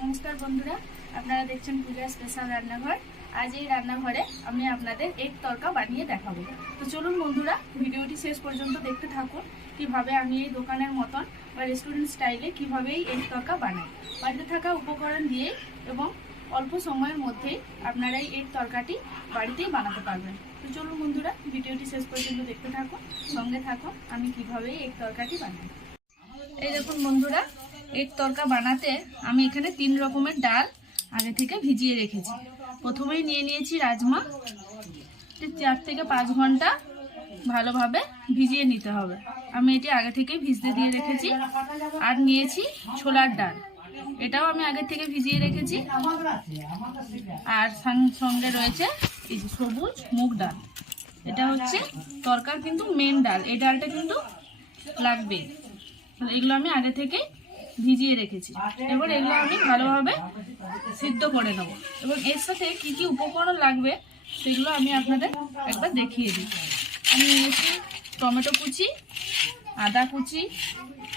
नमस्कार बंधुरा আপনারা দেখছেন পূজা স্পেশাল রান্নাঘর। আজ এই রান্নাঘরে আমি আপনাদের এগ তরকা বানিয়ে দেখাবো। তো চলুন বন্ধুরা ভিডিওটি শেষ পর্যন্ত দেখতে থাকুন কিভাবে আমি এই দোকানের মতন বা রেস্টুরেন্ট স্টাইলে কিভাবে এই এগ তরকা বানাই। বাড়িতে থাকা উপকরণ দিয়ে এবং অল্প সময়ের মধ্যেই আপনারা এই এগ তরকাটি বাড়িতেই বানাতে পারবেন। তো চলুন বন্ধুরা ভিডিওটি শেষ পর্যন্ত দেখতে থাকুন, সঙ্গে থাকুন আমি কিভাবে এগ তরকাটি বানাই। এই দেখুন বন্ধুরা, এগ তরকা বানাতে আমি এখানে 3 রকমের ডাল আগে থেকে ভিজিয়ে রেখেছি। প্রথমেই নিয়ে নিয়েছি রাজমা, 4 থেকে 5 ঘন্টা ভালোভাবে ভিজিয়ে নিতে হবে। আমি এটি আগে থেকে ভিজতে দিয়ে রেখেছি। আর নিয়েছি ছোলার ডাল, এটাও আমি আগে থেকে ভিজিয়ে রেখেছি। আর সঙ্গে রয়েছে এই যে সবুজ মুগ ডাল, এটা হচ্ছে তরকার কিন্তু মেন ডাল, এই ডালটা কিন্তু লাগবে। এগুলো আমি আগে থেকে ভিজিয়ে রেখেছি। এবার এগুলো আমি ভালোভাবে সিদ্ধ করে নেব এবং এর সাথে কি কি উপকরণ লাগবে সেগুলো আমি আপনাদের একবার দেখিয়ে দিই। আমি নিয়েছি টমেটো কুচি, আদা কুচি,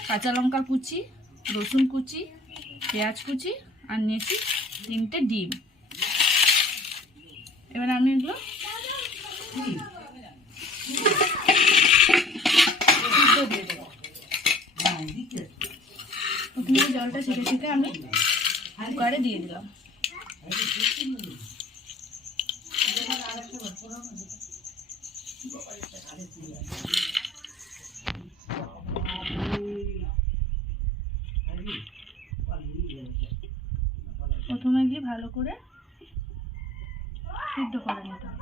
কাঁচা লঙ্কা কুচি, রসুন কুচি, পেঁয়াজ কুচি, আর নিয়েছি 3টে ডিম। এবার আমি এগুলো দিয়ে দেবো। প্রথমে জলটা ছেঁকে ছেঁকে আমি কুকারে দিয়ে দিলাম। প্রথমে গিয়ে ভালো করে সিদ্ধ করে নিতে হবে।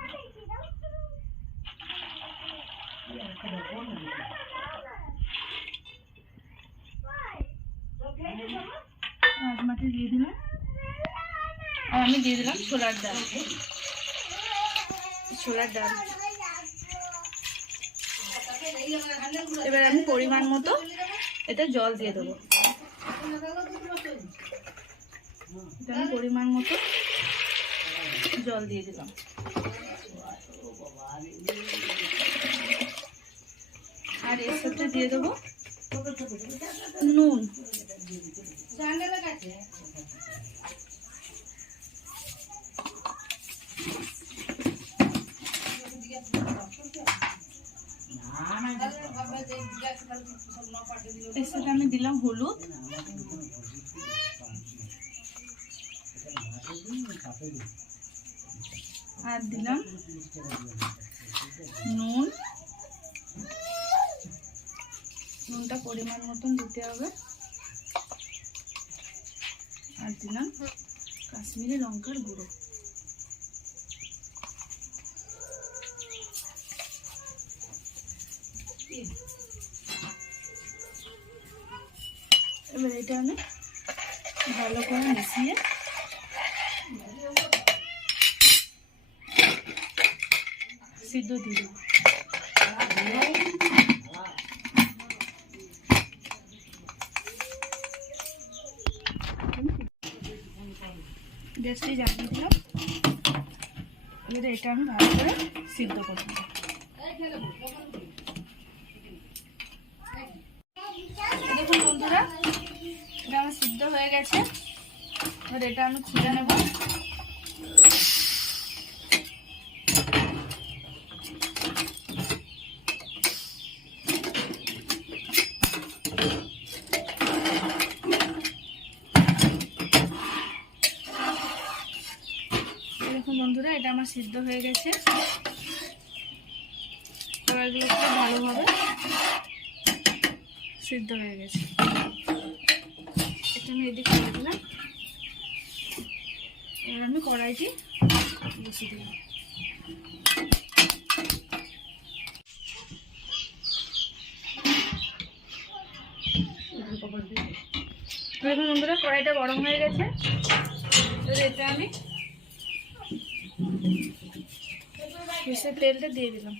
রাজমাটি দিয়ে দিলাম আর আমি দিয়ে দিলাম ছোলার ডাল। এবার আমি পরিমাণ মতো এটা জল দিয়ে দেবো। আমি পরিমাণ মতো জল দিয়ে দিলাম। আর এর সাথে দিয়ে দেবো নুন। এর সাথে আমি দিলাম হলুদ, আর দিলাম নুন। নুনটা পরিমাণ মতন দিতে হবে। আর দিলাম কাশ্মীরি লঙ্কার গুঁড়ো। এবার এটা আমি ভালো করে মিশিয়ে সিদ্ধ দিয়ে দেবো। গ্যাসটি জ্বালিয়ে দিলাম। এবারে এটা আমি ভালো করে সিদ্ধ করব। দেখুন বন্ধুরা, এটা আমার সিদ্ধ হয়ে গেছে। এবার এটা আমি খুলে নেব। দেখুন বন্ধুরা, এটা আমার সিদ্ধ হয়ে গেছে। এগুলো ভালোভাবে সিদ্ধ হয়ে গেছে। এটা আমি এদিকে করে দিলাম। এবার আমি কড়াইটি বসিয়ে দিলাম। দেখুন বন্ধুরা, কড়াইটা গরম হয়ে গেছে। এবার এটা আমি সরষের তেলটা দিয়ে দিলাম।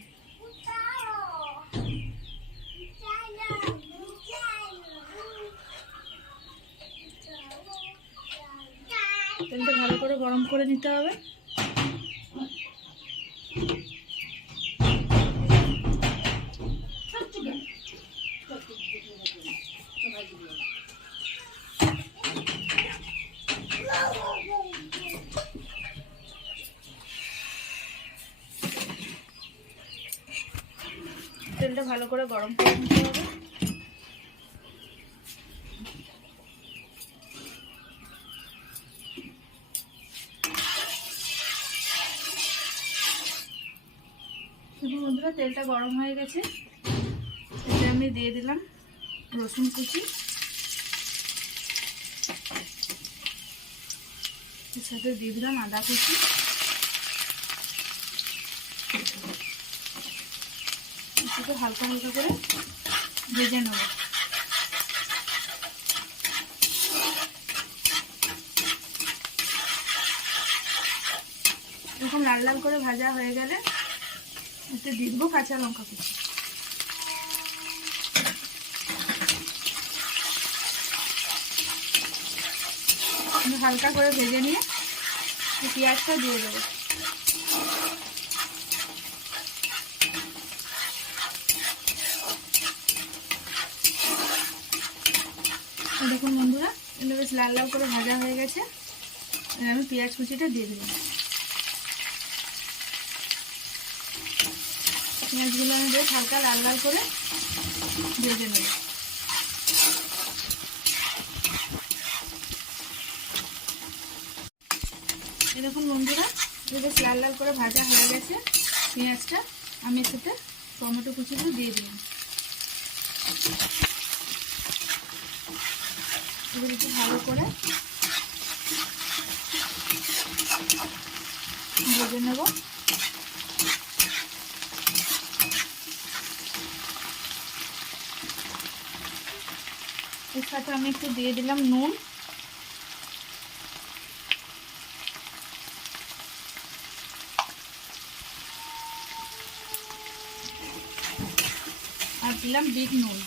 তেলটা ভালো করে গরম করে নিতে হবে। তেলটা ভালো করে গরম করে নিতে হবে। বন্ধুরা তেলটা গরম হয়ে গেছে, এতে আমি দিয়ে দিলাম রসুন কুচি, এর সাথে দিয়ে দিলাম আদা কুচি, একটু হালকা হালকা করে ভেজে নেব। এরকম লাল লাল করে ভাজা হয়ে গেলে এতে দিয়ে দেবো কাঁচা লঙ্কা কুচি। হালকা করে ভেজে নিয়ে পেঁয়াজটা দিয়ে দেবো। দেখুন বন্ধুরা, এটা বেশ লাল লাল করে ভাজা হয়ে গেছে। আমি পেঁয়াজ কুচিটা দিয়ে দিলাম। পেঁয়াজগুলো আমি বেশ হালকা লাল লাল করে ভেজে নেব। দেখুন বন্ধুরা, বেশ লাল লাল করে ভাজা হয়ে গেছে পেঁয়াজটা। আমি এর সাথে টমেটো কুচিগুলো দিয়ে দিলাম। এগুলো একটু ভালো করে ভেজে নেব। এর সাথে আমি একটু দিয়ে দিলাম নুন, আর দিলাম বিট নুন।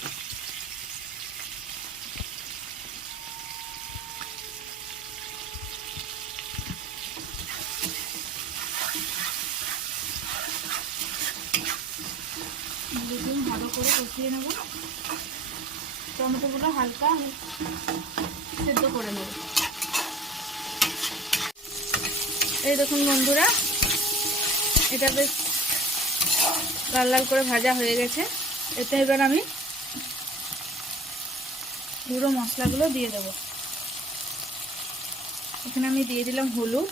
ভালো করে কষিয়ে নেব। টমেটোগুলো হালকা সেদ্ধ করে নেব। এই দেখুন বন্ধুরা, এটা বেশ লাল লাল করে ভাজা হয়ে গেছে। এতে এবার আমি গুঁড়ো মশলাগুলো দিয়ে দেব। এখানে আমি দিয়ে দিলাম হলুদ,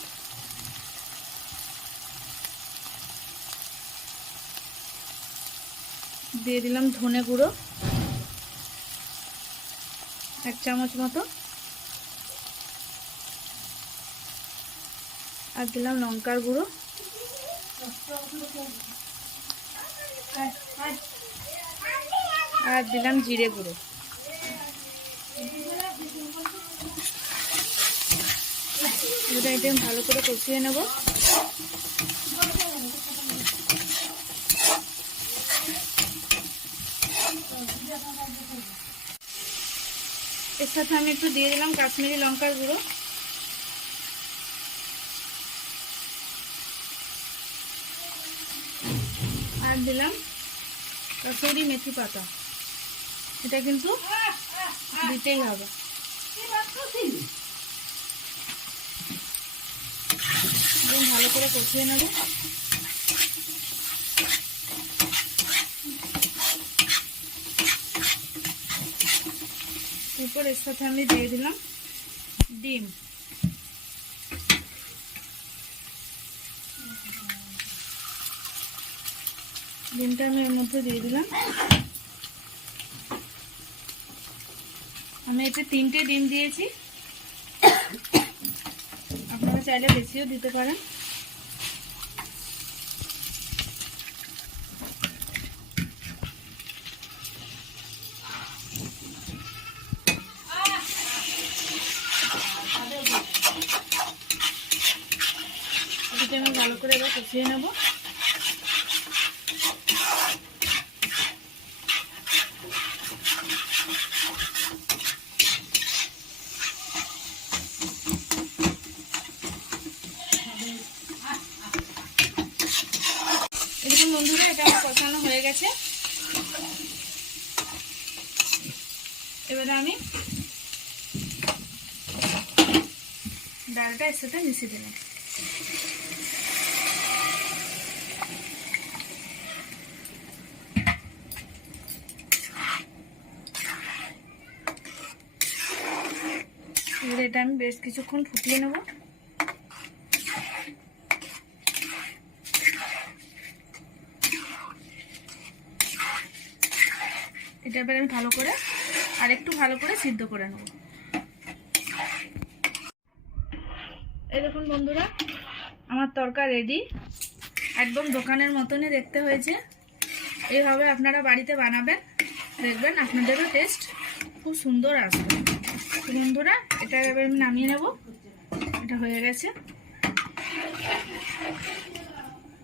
দিয়ে দিলাম ধনে গুঁড়ো 1 চামচ মতো, আর দিলাম লঙ্কার গুঁড়ো, আর দিলাম জিরে গুঁড়ো। এটা একদম ভালো করে কষিয়ে নেব। এর সাথে আমি একটু দিয়ে দিলাম কাশ্মীরি লঙ্কার গুঁড়ো, আর দিলাম কসুরি মেথি পাতা। এটা কিন্তু দিতেই হবে। ভালো করে কষিয়ে নেব। এরপর এর সাথে আমি দিয়ে দিলাম ডিম। ডিমটা আমি এর মধ্যে দিয়ে দিলাম। আমি এতে 3টে ডিম দিয়েছি, আপনারা চাইলে বেশিও দিতে পারেন। এটাকে আমি ভালো করে এবার কষিয়ে নেব। এরকম বন্ধুরা, এটা আমার কষানো হয়ে গেছে। এবারে আমি ডালটা এর সাথে মিশিয়ে দিলাম। এবার এটা আমি বেশ কিছুক্ষণ ফুটিয়ে নেব। এটা এবার আমি আরেকটু ভালো করে সিদ্ধ করে নেব। এই দেখুন বন্ধুরা, আমার তরকা রেডি। একদম দোকানের মতনই দেখতে হয়েছে। এইভাবে আপনারা বাড়িতে বানাবেন, দেখবেন আপনাদেরও টেস্ট খুব সুন্দর আসবে। তো বন্ধুরা, এটা এবার আমি নামিয়ে নেব। এটা হয়ে গেছে,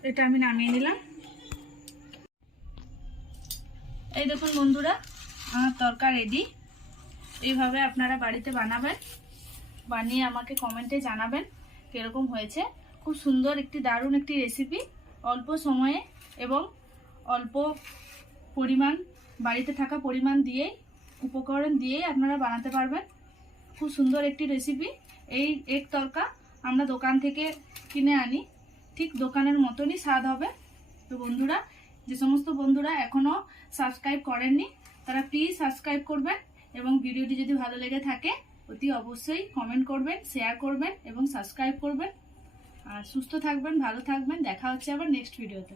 এটা আমি নামিয়ে নিলাম। এই দেখুন বন্ধুরা, আমার তরকা রেডি। এইভাবে আপনারা বাড়িতে বানাবেন, বানিয়ে আমাকে কমেন্টে জানাবেন কীরকম হয়েছে। খুব সুন্দর দারুণ একটি রেসিপি, অল্প সময়ে এবং অল্প পরিমাণ, বাড়িতে থাকা পরিমাণ দিয়েই, উপকরণ দিয়েই আপনারা বানাতে পারবেন। খুব সুন্দর একটি রেসিপি। এই এক তরকা আমরা দোকান থেকে কিনে আনি, ঠিক দোকানের মতনই স্বাদ হবে। তো বন্ধুরা, যে সমস্ত বন্ধুরা এখনও সাবস্ক্রাইব করেননি তারা প্লিজ সাবস্ক্রাইব করবেন, এবং ভিডিওটি যদি ভালো লেগে থাকে অতি অবশ্যই কমেন্ট করবেন, শেয়ার করবেন এবং সাবস্ক্রাইব করবেন। আর সুস্থ থাকবেন, ভালো থাকবেন। দেখা হচ্ছে আবার নেক্সট ভিডিওতে।